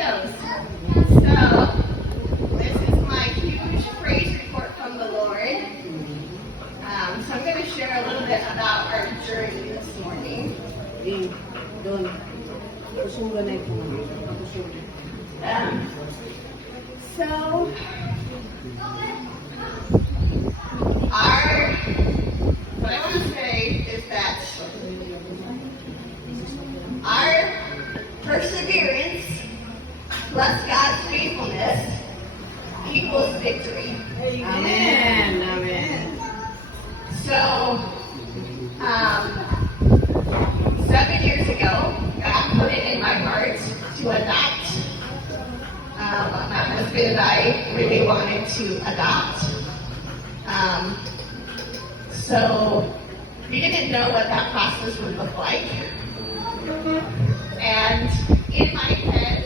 goes. So, this is my huge praise report from the Lord. So I'm going to share a little bit about our journey this morning. So, what I want to say is that our perseverance plus God's faithfulness equals victory. Amen. Amen. So, 7 years ago, God put it in my heart to adopt. My husband and I really wanted to adopt. So, we didn't know what that process would look like. And in my head,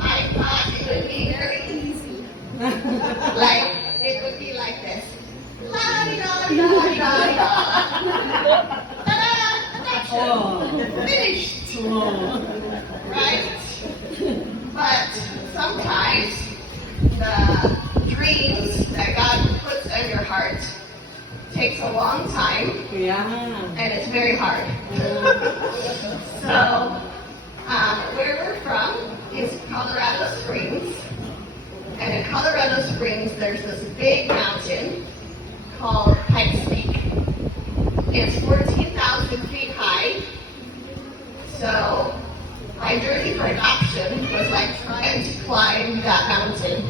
I thought it would be very easy. Like, it would be like this. Finished. Right? But sometimes the dreams that God puts in your heart takes a long time and it's very hard. So, where we're from is Colorado Springs. And in Colorado Springs, there's this big mountain called Pikes Peak. It's 14,000 feet high. So my journey for adoption was like trying to climb that mountain.